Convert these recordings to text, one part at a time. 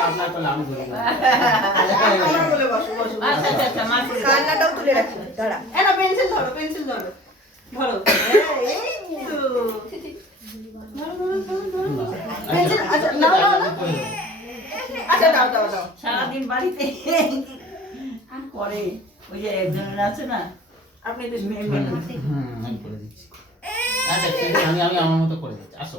আপনার কোলে আমি ধরে দেব। আমার কোলে বসো বসো। আচ্ছা আচ্ছা আচ্ছা মা কান্নাটাও তুলে রাখি দাঁড়া না পেন্সিল ধরো পেন্সিল ধরো ধরো এই তো পেন্সিল আচ্ছা নাও নাও নাও আচ্ছা দাও দাও দাও সারাদিন বাড়িতে করে ওই যে একজনের আছে না আপনি তো আমি করে দিচ্ছি। আচ্ছা ঠিক আছে আমি আমার মতো করে দিচ্ছি। আসো।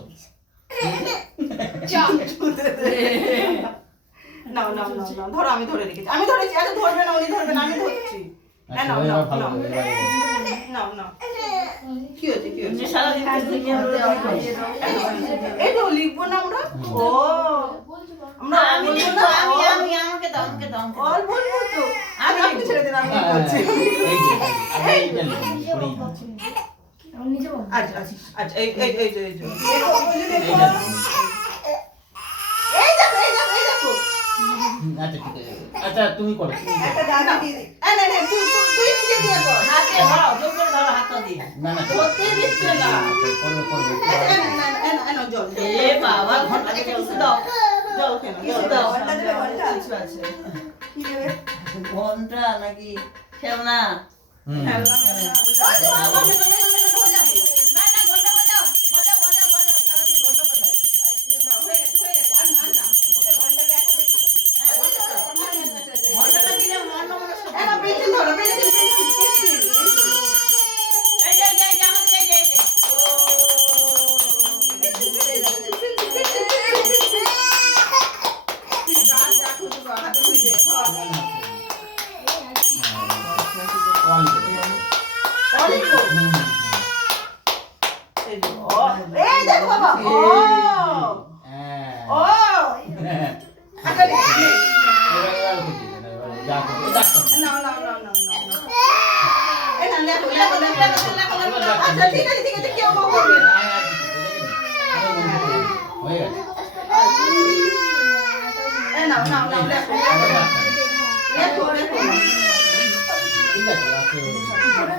নাও নাও নাও নাও ধরো আমি ধরে রেখেছি আমি ধরেছি আচ্ছা ধরবে না উনি ধরবেন আমি ধরছি আচ্ছা নাও এবার নাও ভালো নাও করে, এবার নাও নাও কি হচ্ছে কি হচ্ছে সারাদিন এই তো লিখবো না আমরা ও আমরা আমি বলবো লিখবো, না আমি আমাকে দাও আমাকে দাও আমাকে দাও। অল বলবো তো আমি আপনি ছেড়ে দিন আমি হ্যাঁ, করছি এই যে, আমি এইটা লিখি, করেই দিচ্ছি। আচ্ছা আচ্ছা আচ্ছা এই এই এই এই দেখো দেখো এইটা লিখি। এই দেখো এই দেখো এই দেখো আচ্ছা ঠিক আছে। আচ্ছা তুমি করো, তুমি করো। একটা দাদা দিয়ে দে না না তুই নিজে দিয়ে কর হাতে ধরো জোর করে ধরো হাতটা দিয়ে না না ধরতে দিচ্ছে না করবে করবে। না জল এ বাবা ঘন্টা থেকে কিছু দাও জল কেন কিছু জল দাও ঘন্টা দেবে ঘন্টা কিছু আছে কি দেবে ঘন্টা নাকি খেলনা হুম। খেলনা এই দেখো বাবা ও ও আচ্ছা নাও নাও নাও নাও নাও এই না লেখো লেখো লেখো লেখো আচ্ছা ঠিক আছে কেউ বলবে না এই নাও নাও নাও লেখো লেখো লেখো ঠিক আছে